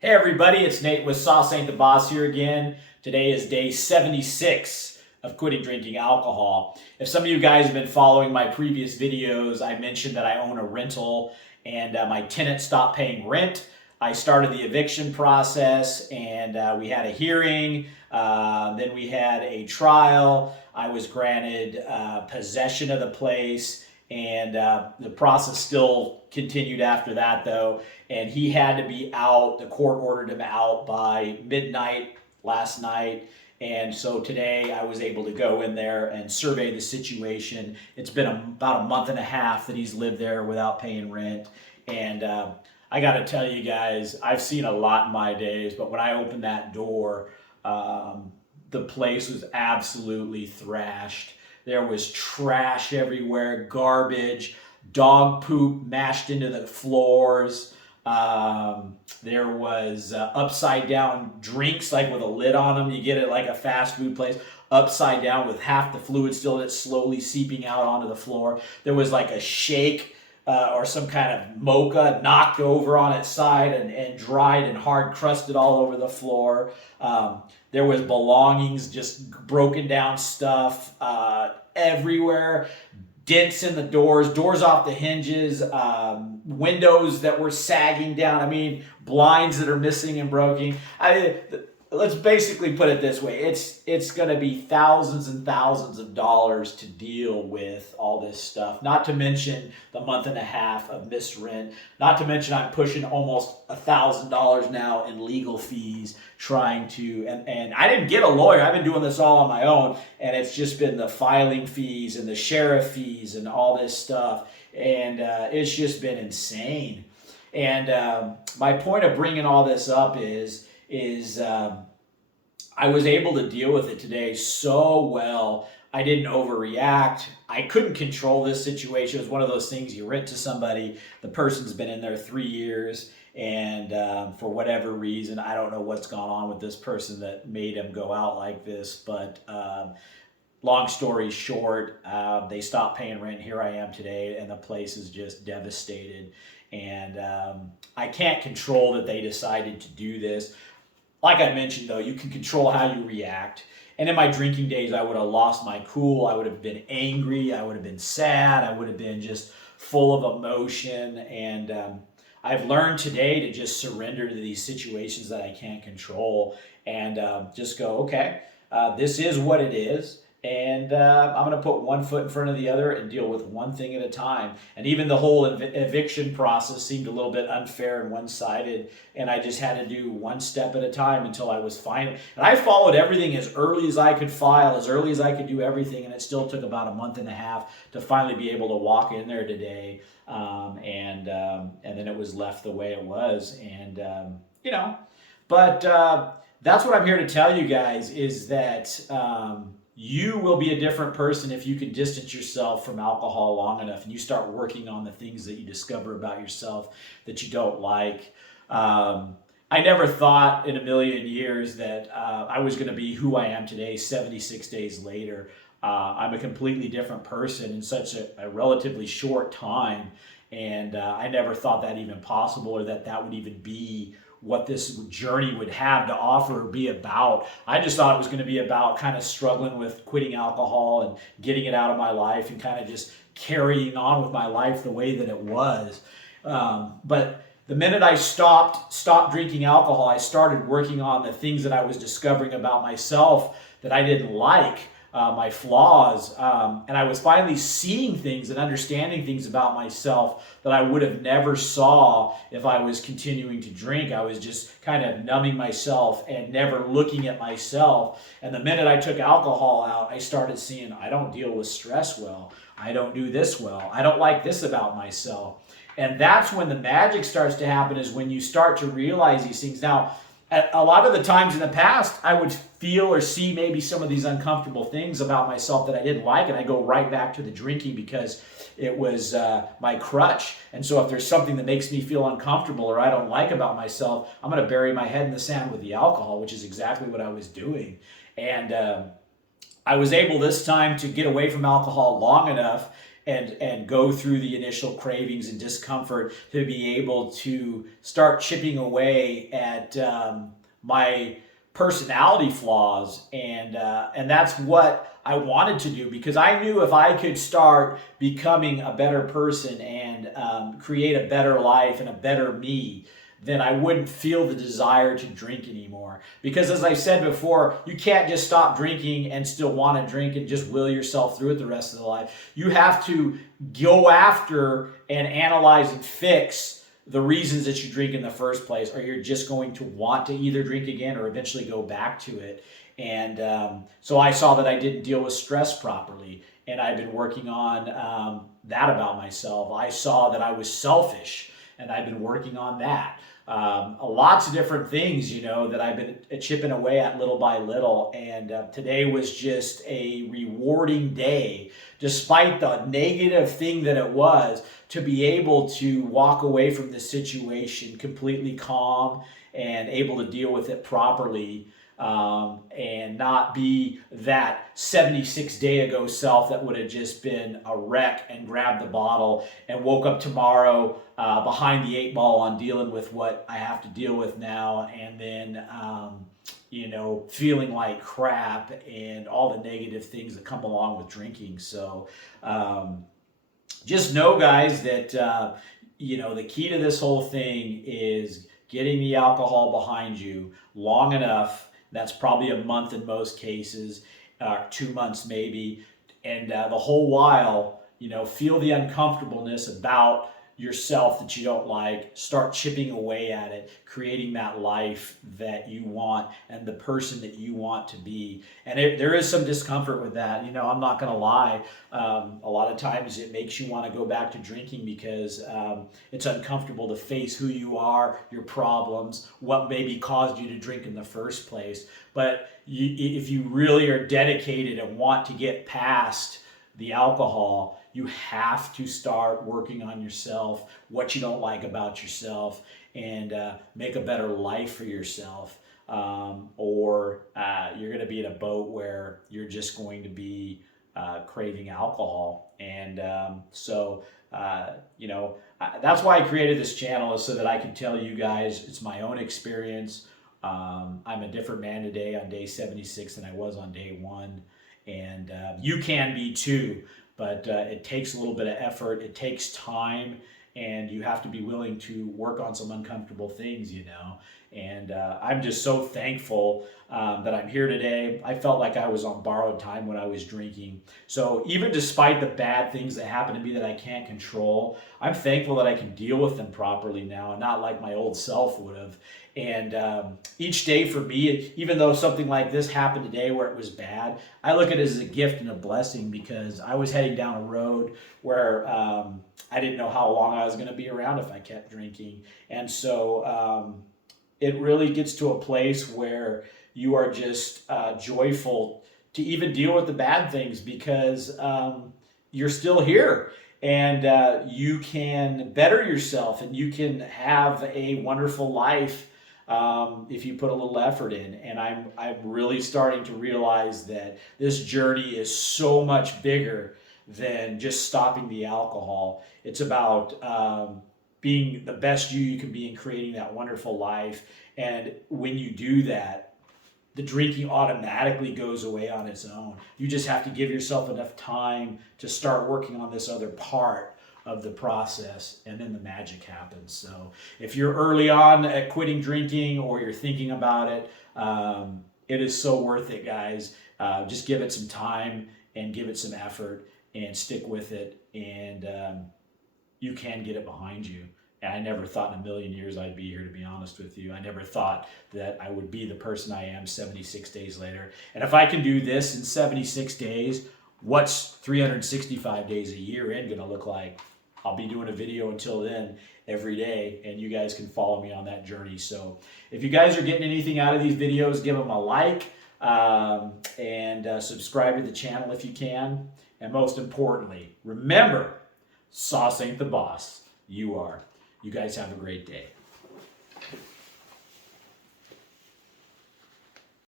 Hey everybody, it's Nate with Sauce Ain't the Boss here again. Today is day 76 of quitting drinking alcohol. If some of you guys have been following my previous videos, I mentioned that I own a rental and my tenant stopped paying rent. I started the eviction process and we had a hearing. Then we had a trial. I was granted possession of the place and the process still continued after that though, and he had to be out. The court ordered him out by midnight last night, and so today I was able to go in there and survey the situation. It's been about a month and a half that he's lived there without paying rent, and I got to tell you guys, I've seen a lot in my days, but when I opened that door, the place was absolutely thrashed. There was trash everywhere, garbage, dog poop mashed into the floors. There was upside down drinks, like with a lid on them. You get it like a fast food place, upside down with half the fluid still in it, slowly seeping out onto the floor. There was like a shake or some kind of mocha knocked over on its side and dried and hard crusted all over the floor. There was belongings, just broken down stuff everywhere. Dents in the doors off the hinges, windows that were sagging down. I mean, blinds that are missing and broken. Let's basically put it this way: it's going to be thousands and thousands of dollars to deal with all this stuff. Not to mention the month and a half of missed rent. Not to mention I'm pushing almost $1,000 now in legal fees trying to. And I didn't get a lawyer. I've been doing this all on my own, and it's just been the filing fees and the sheriff fees and all this stuff, and it's just been insane. And my point of bringing all this up is I was able to deal with it today so well. I didn't overreact. I couldn't control this situation. It was one of those things: you rent to somebody, the person's been in there 3 years, and for whatever reason, I don't know what's gone on with this person that made him go out like this, but long story short, they stopped paying rent. Here I am today, and the place is just devastated. And I can't control that they decided to do this. Like I mentioned, though, you can control how you react. And in my drinking days, I would have lost my cool. I would have been angry. I would have been sad. I would have been just full of emotion. And I've learned today to just surrender to these situations that I can't control and just go, okay, this is what it is. And I'm going to put one foot in front of the other and deal with one thing at a time. And even the whole eviction process seemed a little bit unfair and one-sided. And I just had to do one step at a time until I was fine. And I followed everything as early as I could file, as early as I could do everything. And it still took about a month and a half to finally be able to walk in there today. And then it was left the way it was. And, but that's what I'm here to tell you guys is that you will be a different person if you can distance yourself from alcohol long enough and you start working on the things that you discover about yourself that you don't like. I never thought in a million years that I was going to be who I am today, 76 days later. I'm a completely different person in such a relatively short time. And I never thought that even possible, or that would even be what this journey would have to offer or be about. I just thought it was going to be about kind of struggling with quitting alcohol and getting it out of my life and kind of just carrying on with my life the way that it was. But the minute I stopped drinking alcohol, I started working on the things that I was discovering about myself that I didn't like. My flaws, and I was finally seeing things and understanding things about myself that I would have never saw if I was continuing to drink. I was just kind of numbing myself and never looking at myself. And the minute I took alcohol out, I started seeing I don't deal with stress well. I don't do this well. I don't like this about myself. And that's when the magic starts to happen, is when you start to realize these things. Now, a lot of the times in the past, I would feel or see maybe some of these uncomfortable things about myself that I didn't like, and I go right back to the drinking because it was my crutch. And so if there's something that makes me feel uncomfortable or I don't like about myself, I'm going to bury my head in the sand with the alcohol, which is exactly what I was doing. And I was able this time to get away from alcohol long enough and go through the initial cravings and discomfort to be able to start chipping away at my personality flaws, and that's what I wanted to do, because I knew if I could start becoming a better person and create a better life and a better me, then I wouldn't feel the desire to drink anymore. Because as I said before, you can't just stop drinking and still want to drink and just will yourself through it the rest of the life. You have to go after and analyze and fix the reasons that you drink in the first place, or you're just going to want to either drink again or eventually go back to it. And so I saw that I didn't deal with stress properly, and I've been working on that about myself. I saw that I was selfish, and I've been working on that. Lots of different things, that I've been chipping away at little by little. And today was just a rewarding day, despite the negative thing that it was, to be able to walk away from this situation completely calm and able to deal with it properly. And not be that 76 day ago self that would have just been a wreck and grabbed the bottle and woke up tomorrow behind the 8 ball on dealing with what I have to deal with now, and then feeling like crap and all the negative things that come along with drinking. So just know, guys, that the key to this whole thing is getting the alcohol behind you long enough. That's probably a month in most cases, 2 months maybe. And the whole while, feel the uncomfortableness about yourself that you don't like. Start chipping away at it, creating that life that you want and the person that you want to be. And there is some discomfort with that. I'm not going to lie. A lot of times it makes you want to go back to drinking because it's uncomfortable to face who you are, your problems, what maybe caused you to drink in the first place. But if you really are dedicated and want to get past the alcohol, you have to start working on yourself, what you don't like about yourself, and make a better life for yourself. Or you're going to be in a boat where you're just going to be craving alcohol. And that's why I created this channel, is so that I can tell you guys it's my own experience. I'm a different man today on day 76 than I was on day 1. And you can be too, but it takes a little bit of effort. It takes time, and you have to be willing to work on some uncomfortable things, And I'm just so thankful that I'm here today. I felt like I was on borrowed time when I was drinking. So even despite the bad things that happen to me that I can't control, I'm thankful that I can deal with them properly now, and not like my old self would have. And each day for me, even though something like this happened today where it was bad, I look at it as a gift and a blessing, because I was heading down a road where I didn't know how long I was going to be around if I kept drinking. And so it really gets to a place where you are just joyful to even deal with the bad things, because you're still here, and you can better yourself, and you can have a wonderful life if you put a little effort in. And I'm really starting to realize that this journey is so much bigger than just stopping the alcohol. It's about being the best you can be and creating that wonderful life. And when you do that, the drinking automatically goes away on its own. You just have to give yourself enough time to start working on this other part of the process, and then the magic happens. So if you're early on at quitting drinking, or you're thinking about it, it is so worth it, guys. Just give it some time and give it some effort and stick with it, and you can get it behind you. And I never thought in a million years I'd be here, to be honest with you. I never thought that I would be the person I am 76 days later. And if I can do this in 76 days, what's 365 days a year in going to look like? I'll be doing a video until then every day, and you guys can follow me on that journey. So if you guys are getting anything out of these videos, give them a like, and subscribe to the channel if you can. And most importantly, remember, sauce ain't the boss. You are. You guys have a great day.